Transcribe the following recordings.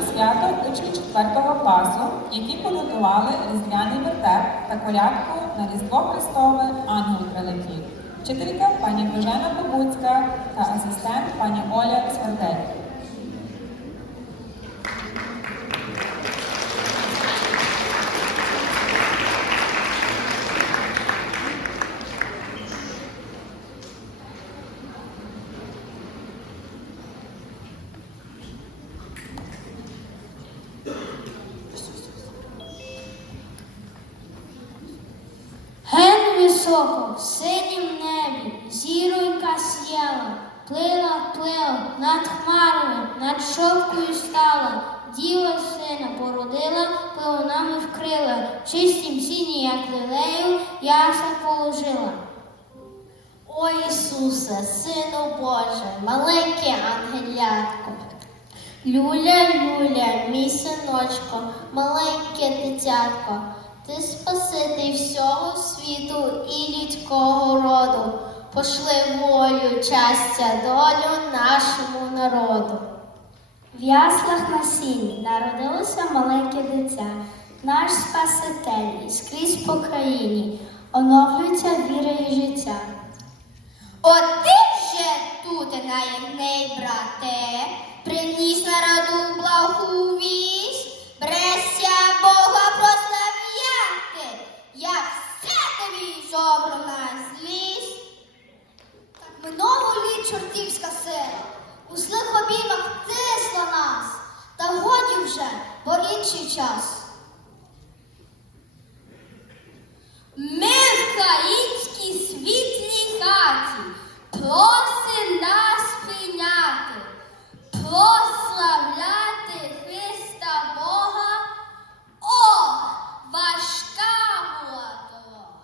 свято учні 4 класу, які підготували різдвяний вертеп та колядку на Різдво Христове Ангел прилетів. Вчителька пані Божена Побуцька та асистент пані Оля Святель. Високо, в синім небі, зіронька сіяла, плила, плила, над хмарами, над шовкою стала, діва сина породила, пилонами вкрила, чистім сіні, як лилею, яса положила. Ой, Ісусе, Сину Боже, маленьке ангелятко. Люля, Люля, мій синочко, маленьке дитятко, ти спаситель всього світу і людського роду. Пошли волю, щастя, долю нашому народу. В яслах на сіні народилося маленьке дитя, наш Спаситель і скрізь по країні, оновлюється віра і життя. От ти вже тут, наємний брате, приніс народу благу вість, інший час. Ми в українській світлій хаті просим нас прийняти, прославляти Христа Бога. Ох, важка була дорога.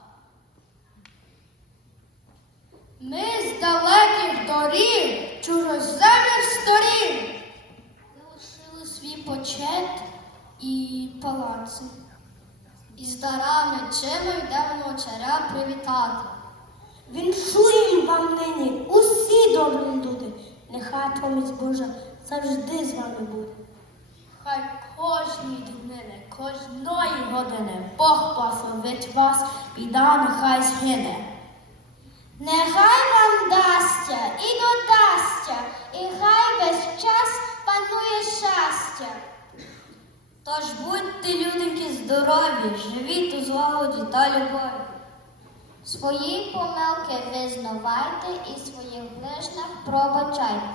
Ми з далеких доріг, чужоземних сторін, залишили свій почет і палаци. І з дарами чими йдемо царя привітати. Віншуємо вам нині усі добрі люди. Нехай поміць Божа завжди з вами буде. Хай кожній днини, кожної години Бог благословить вас, біда нехай згине. Нехай вам дасться і додасться, і хай весь час панує щастя. Тож будьте, люденьки, здорові, живіть у злагоді та любові. Свої помилки визнавайте і своїх ближніх пробачайте.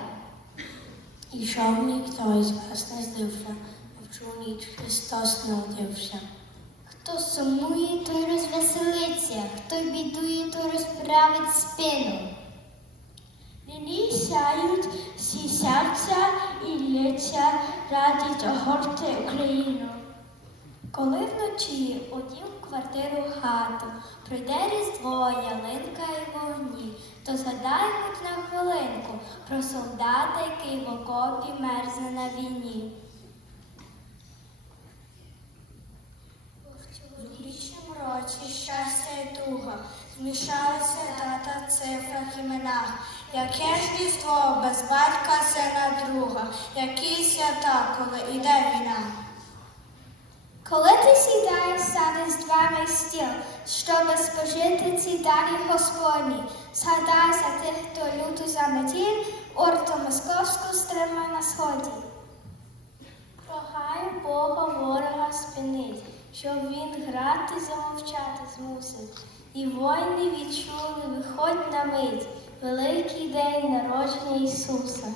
І щоб ніхто із вас не здився, мовчу ніч Христос не одівся. Хто сумує, той розвеселиться, хто бідує, той розправить спину. Нині сяють серця і лиця радість огорти Україну. Коли вночі одім в квартиру хату, прийде різдво, ялинка і вогні, то згадаймо на хвилинку про солдата, який в окопі мерзне на війні. В щастя і туга змішалися дата, цифрах, іменах. Яке ж різдво без батька, сина, друга, які свята, коли іде війна. Коли ти сідаєш за різдвяний стіл, щоб спожити ці дарі Господні, згадай за тих, хто люту заметів, орту московську стримує на сході. Прохай Бога ворога спинить, щоб він грати замовчати змусив. І воїни відчули, виходь на мить, великий день народження Ісуса.